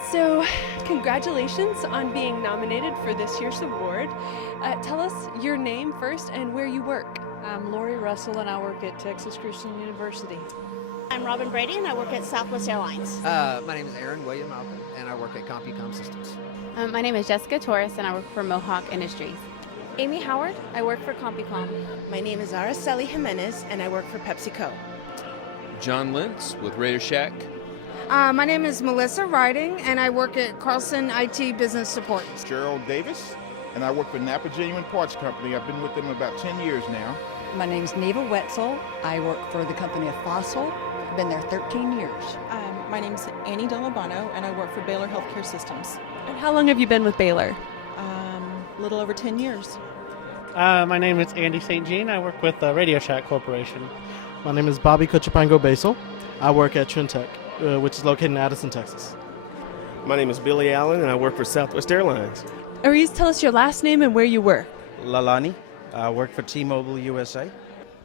So congratulations on being nominated for this year's award. Tell us your name first and where you work. I'm Lori Russell and I work at Texas Christian University. I'm Robin Brady and I work at Southwest Airlines. My name is Aaron William Malcolm and I work at CompuCom Systems. My name is Jessica Torres and I work for Mohawk Industries. Amy Howard, I work for CompuCom. My name is Araceli Jimenez and I work for PepsiCo. John Lentz with Radio Shack. My name is Melissa Riding, and I work at Carlson IT Business Support. Gerald Davis, and I work for Napa Genuine Parts Company. I've been with them about 10 years now. My name's Neva Wetzel. I work for the company of Fossil. I've been there 13 years. My name's Annie Delabano, and I work for Baylor Healthcare Systems. And how long have you been with Baylor? A little over 10 years. My name is Andy St. Jean. I work with Radio Shack Corporation. My name is Bobby Kuchapango Basel. I work at Trintech, which is located in Addison, Texas. My name is Billy Allen, and I work for Southwest Airlines. Ariz, tell us your last name and where you work. Lalani. I work for T-Mobile USA.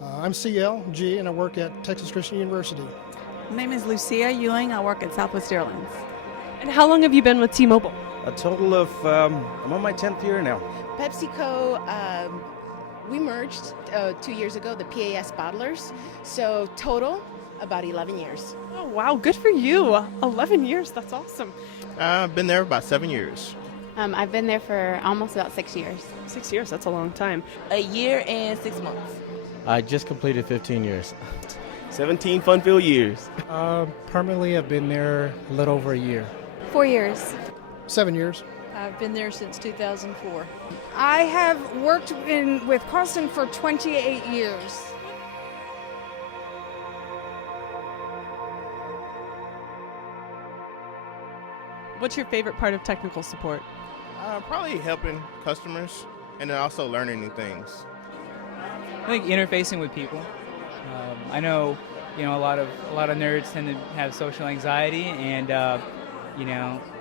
I'm CLG, and I work at Texas Christian University. My name is Lucia Ewing. I work at Southwest Airlines. And how long have you been with T-Mobile? A total of, I'm on my 10th year now. PepsiCo, we merged 2 years ago, the PAS bottlers. So total, about 11 years. Oh, wow. Good for you. 11 years. That's awesome. I've been there about 7 years. I've been there for almost about 6 years. 6 years. That's a long time. A year and 6 months. I just completed 15 years. 17 fun-filled years. Permanently, I've been there a little over a year. 4 years. 7 years. I've been there since 2004. I have worked with Carlson for 28 years. What's your favorite part of technical support? Probably helping customers and then also learning new things. I think interfacing with people. I know, a lot of nerds tend to have social anxiety, and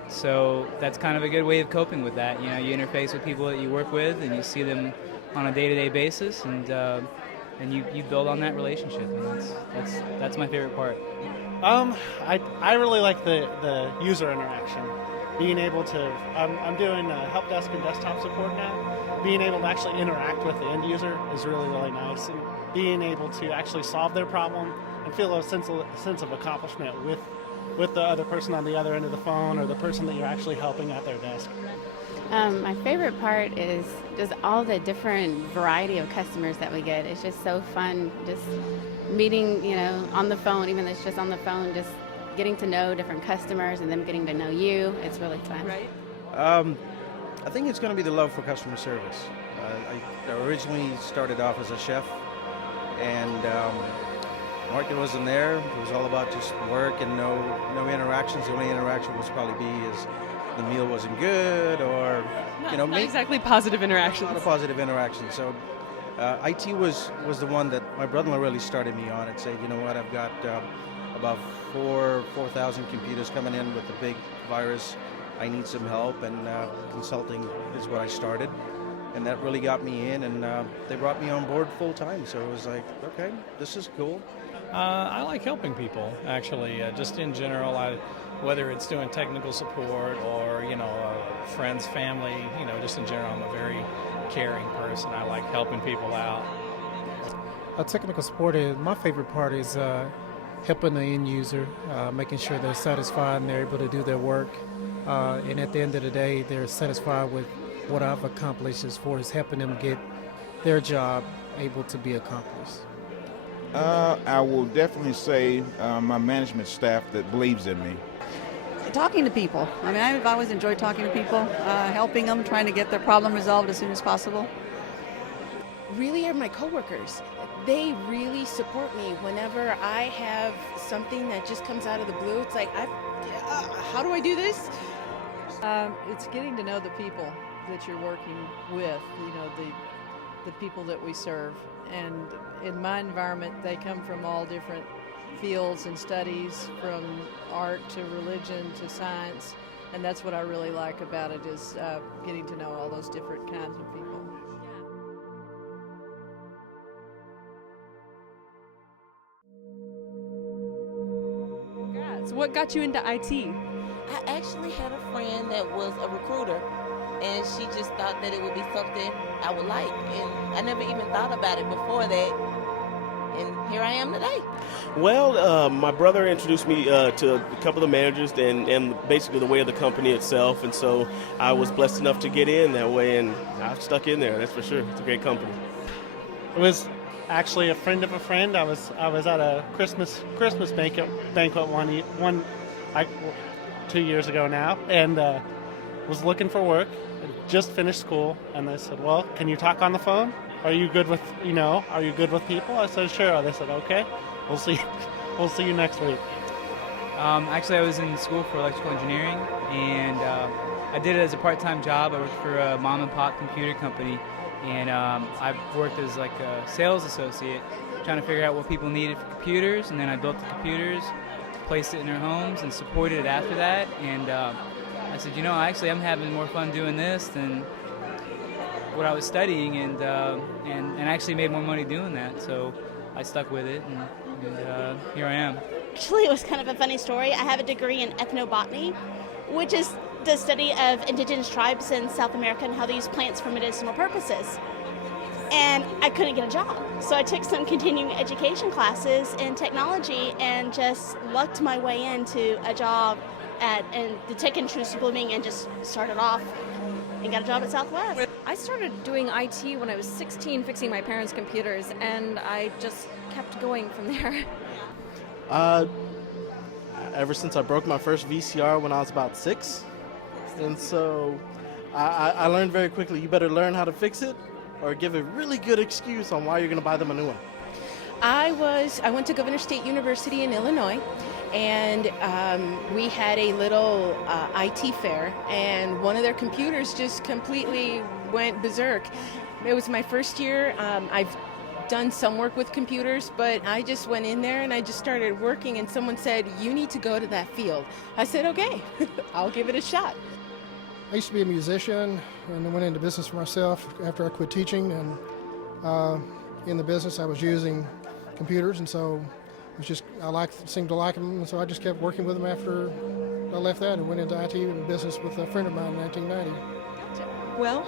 so that's kind of a good way of coping with that. You interface with people that you work with, and you see them on a day-to-day basis, and you build on that relationship, and that's my favorite part. I really like the user interaction. Being able to, I'm doing help desk and desktop support now. Being able to actually interact with the end user is really, really nice. And being able to actually solve their problem and feel a sense of accomplishment with the other person on the other end of the phone or the person that you're actually helping at their desk. My favorite part is just all the different variety of customers that we get. It's just so fun just meeting, on the phone, even though it's just on the phone, just getting to know different customers and them getting to know you. It's really fun. Right. I think it's going to be the love for customer service. I originally started off as a chef, and market wasn't there. It was all about just work and no interactions. The only interaction was probably is the meal wasn't good, or not exactly positive interactions. Not a positive interaction. So IT was the one that my brother-in-law really started me on and said, you know what, I've got about 4,000 computers coming in with the big virus. I need some help, and consulting is what I started, and that really got me in, and they brought me on board full time. So it was like, okay, this is cool. I like helping people, actually, just in general. Whether it's doing technical support or, friends, family, just in general, I'm a very caring person. I like helping people out. Technical support my favorite part is helping the end user, making sure they're satisfied and they're able to do their work. And at the end of the day, they're satisfied with what I've accomplished as far as helping them get their job able to be accomplished. I will definitely say my management staff that believes in me. Talking to people. I've always enjoyed talking to people, helping them, trying to get their problem resolved as soon as possible. Really are my coworkers. They really support me whenever I have something that just comes out of the blue. It's like, how do I do this? It's getting to know the people that you're working with, the people that we serve. And in my environment, they come from all different fields and studies, from art to religion to science. And that's what I really like about it, is getting to know all those different kinds of people. So what got you into IT? I actually had a friend that was a recruiter, and she just thought that it would be something I would like, and I never even thought about it before that, and here I am today. Well, my brother introduced me to a couple of managers and basically the way of the company itself, and so I was blessed enough to get in that way, and I've stuck in there, that's for sure. It's a great company. It was actually a friend of a friend. I was at a Christmas banquet 2 years ago now, and was looking for work. Just finished school, and they said, "Well, can you talk on the phone? Are you good with Are you good with people?" I said, "Sure." They said, "Okay, we'll see you next week." Actually, I was in school for electrical engineering, and I did it as a part-time job. I worked for a mom-and-pop computer company, and I worked as like a sales associate, trying to figure out what people needed for computers, and then I built the computers, placed it in their homes, and supported it after that. And I said, actually, I'm having more fun doing this than what I was studying, and actually made more money doing that. So I stuck with it, and here I am. Actually, it was kind of a funny story. I have a degree in ethnobotany, which is the study of indigenous tribes in South America and how they use plants for medicinal purposes. And I couldn't get a job. So I took some continuing education classes in technology and just lucked my way into a job in the tech industry blooming, and just started off and got a job at Southwest. I started doing IT when I was 16, fixing my parents' computers, and I just kept going from there. Ever since I broke my first VCR when I was about 6. And so I learned very quickly, you better learn how to fix it or give a really good excuse on why you're going to buy them a new one. I went to Governor State University in Illinois, and we had a little IT fair, and one of their computers just completely went berserk. It was my first year. I've done some work with computers, but I just went in there and I just started working, and someone said, "You need to go to that field." I said, "Okay, I'll give it a shot." I used to be a musician and then went into business for myself after I quit teaching, and in the business I was using computers, and so seemed to like them, and so I just kept working with them after I left that and went into IT business with a friend of mine in 1990. Well,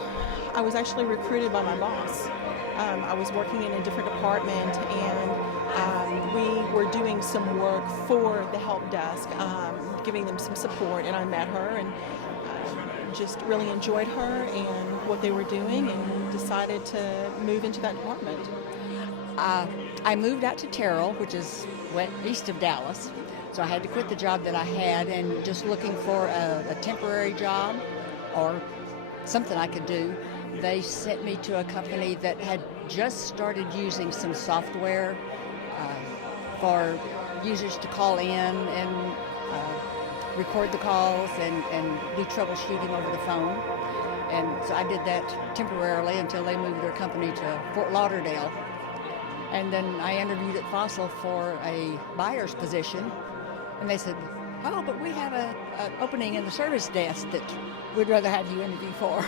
I was actually recruited by my boss. I was working in a different department, and we were doing some work for the help desk, giving them some support, and I met her and just really enjoyed her and what they were doing, and decided to move into that department. I moved out to Terrell, which is east of Dallas, so I had to quit the job that I had, and just looking for a temporary job or something I could do. They sent me to a company that had just started using some software for users to call in and record the calls and do troubleshooting over the phone. And so I did that temporarily until they moved their company to Fort Lauderdale. And then I interviewed at Fossil for a buyer's position, and they said, "Oh, but we have an opening in the service desk that we'd rather have you interview for."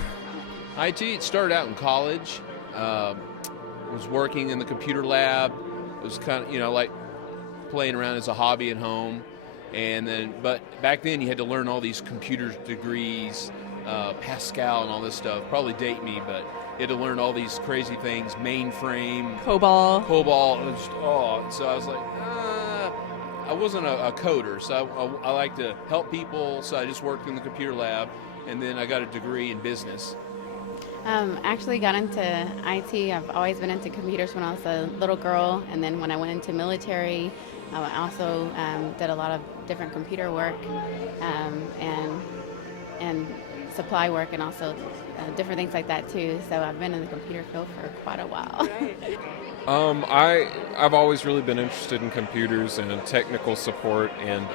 IT started out in college, was working in the computer lab. It was kind of, like playing around as a hobby at home. But back then you had to learn all these computer degrees, Pascal and all this stuff. Probably date me, but you had to learn all these crazy things, mainframe, COBOL. And so I was like, I wasn't a coder, so I like to help people, so I just worked in the computer lab, and then I got a degree in business. Actually got into IT. I've always been into computers when I was a little girl, and then when I went into military, I also did a lot of different computer work and supply work, and also different things like that too. So I've been in the computer field for quite a while. I've always really been interested in computers and in technical support and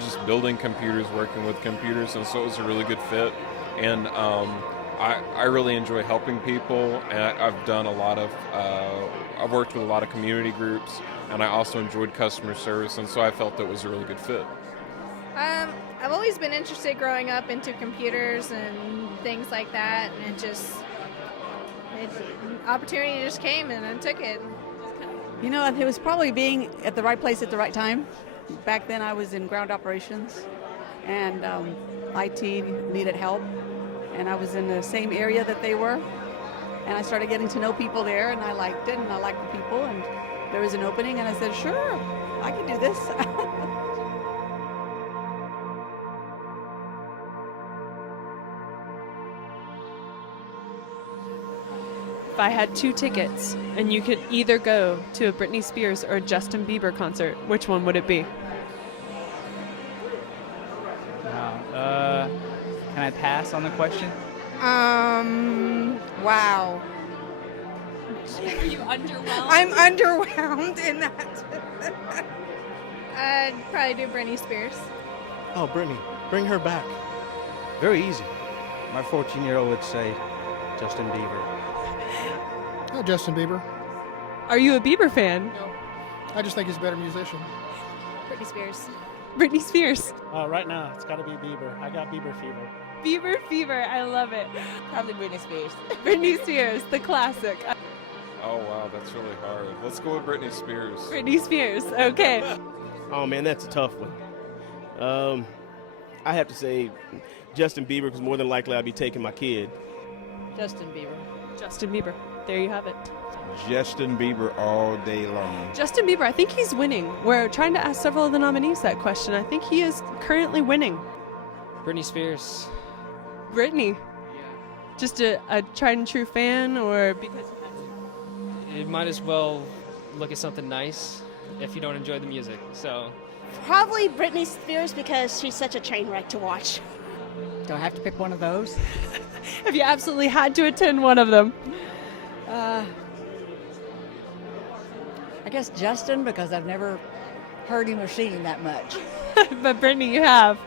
just building computers, working with computers, and so it was a really good fit. And I really enjoy helping people, and I've done I've worked with a lot of community groups, and I also enjoyed customer service, and so I felt that was a really good fit. I've always been interested growing up into computers and things like that, and opportunity just came and I took it. It was probably being at the right place at the right time. Back then I was in ground operations, and IT needed help, and I was in the same area that they were, and I started getting to know people there, and I liked it, and I liked the people, and there was an opening, and I said, sure, I can do this. If I had 2 tickets and you could either go to a Britney Spears or a Justin Bieber concert, which one would it be? Wow. Can I pass on the question? Wow. Are you underwhelmed? I'm underwhelmed in that. I'd probably do Britney Spears. Oh, Brittany, bring her back. Very easy. My 14-year-old would say Justin Bieber. Oh, Justin Bieber. Are you a Bieber fan? No. I just think he's a better musician. Britney Spears. Britney Spears. Right now, it's got to be Bieber. I got Bieber fever. Bieber fever. I love it. Probably Britney Spears. Britney Spears, the classic. Oh wow, that's really hard. Let's go with Britney Spears. Britney Spears. Okay. Oh man, that's a tough one. I have to say Justin Bieber, because more than likely I'll be taking my kid. Justin Bieber. Justin Bieber. There you have it. Justin Bieber all day long. Justin Bieber, I think he's winning. We're trying to ask several of the nominees that question. I think he is currently winning. Britney Spears. Britney. Just a tried and true fan, or because You might as well look at something nice if you don't enjoy the music. So Probably Britney Spears because she's such a train wreck to watch. Do I have to pick one of those? If you absolutely had to attend one of them. I guess Justin, because I've never heard him or seen him that much. But Brittany, you have.